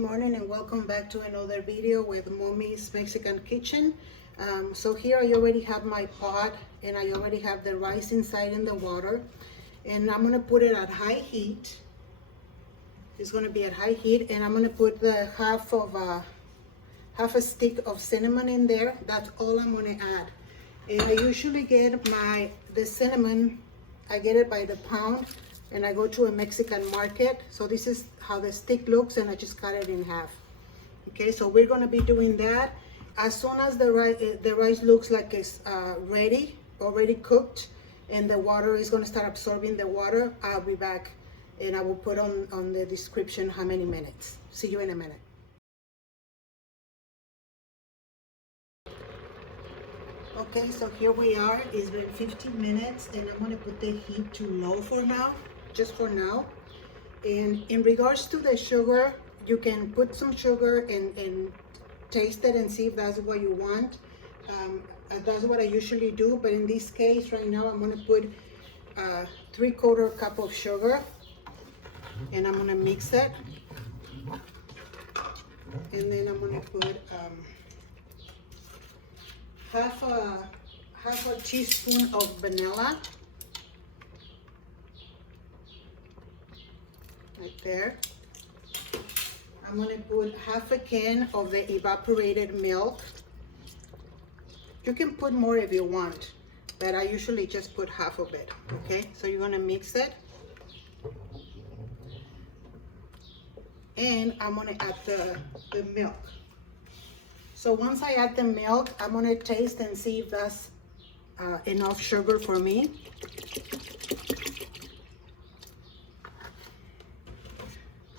Good morning and welcome back to another video with Mommy's Mexican Kitchen. So here I already have my pot and I already have the rice inside in the water, and I'm going to put it at high heat. It's going to be at high heat, and I'm going to put the half a stick of cinnamon in there. That's all I'm going to add. And I usually get the cinnamon, I get it by the pound, and I go to a Mexican market. So this is how the stick looks, and I just cut it in half. Okay, so we're going to be doing that. As soon as the rice looks like it's already cooked, and the water is going to start absorbing the water, I'll be back and I will put on the description how many minutes. See you in a minute. Okay, so here we are. It's been 15 minutes and I'm going to put the heat to low for now, just for now. And in regards to the sugar, you can put some sugar and taste it and see if that's what you want. That's what I usually do, but in this case right now I'm going to put 3/4 cup of sugar and I'm going to mix it. And then I'm going to put half a teaspoon of vanilla, right there. I'm going to put half a can of the evaporated milk. You can put more if you want, but I usually just put half of it. Okay, so you're going to mix it, and I'm going to add the milk. So once I add the milk, I'm going to taste and see if that's enough sugar for me.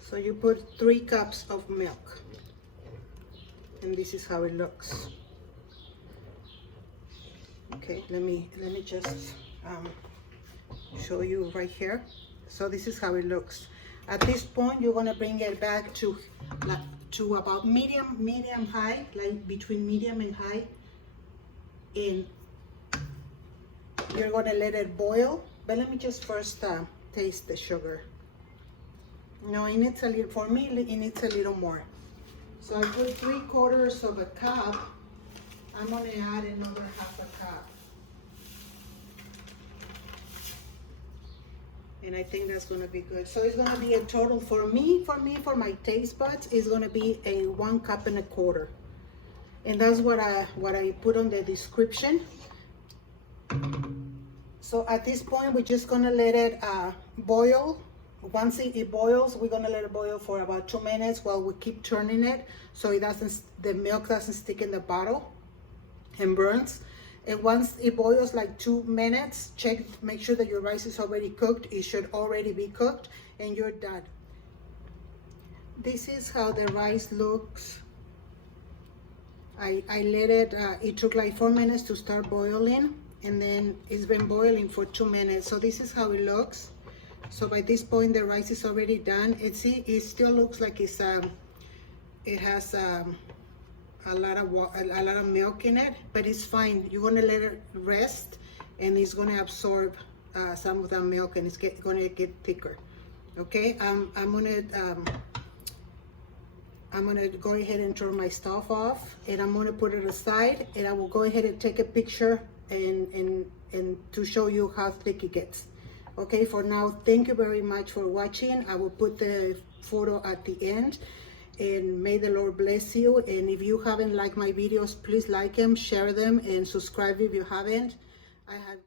So you put 3 cups of milk, and this is how it looks. Okay, let me just show you right here. So this is how it looks. At this point, you're going to bring it back to about medium high, like between medium and high, and you're going to let it boil. But let me just first taste the sugar. No, it needs a little, for me it needs a little more. So I put 3/4 of a cup. I'm going to add another half a cup. And I think that's going to be good. So it's going to be a total for my taste buds, is going to be a 1.25 cups. And that's what I put on the description. So at this point, we're just going to let it boil. Once it boils, we're going to let it boil for about 2 minutes while we keep turning it, so the milk doesn't stick in the bottle and burns. And once it boils like 2 minutes, make sure that your rice is already cooked. It should already be cooked, and you're done. This is how the rice looks. I let it took like 4 minutes to start boiling, and then it's been boiling for 2 minutes. So this is how it looks. So by this point, the rice is already done. It still looks like it has a lot of milk in it, but it's fine. You're gonna let it rest, and it's gonna absorb some of the milk, and it's gonna get thicker. Okay, I'm gonna go ahead and turn my stove off, and I'm gonna put it aside, and I will go ahead and take a picture and to show you how thick it gets. Okay, for now, thank you very much for watching. I will put the photo at the end, and may the Lord bless you. And if you haven't liked my videos, please like them, share them, and subscribe if you haven't. I have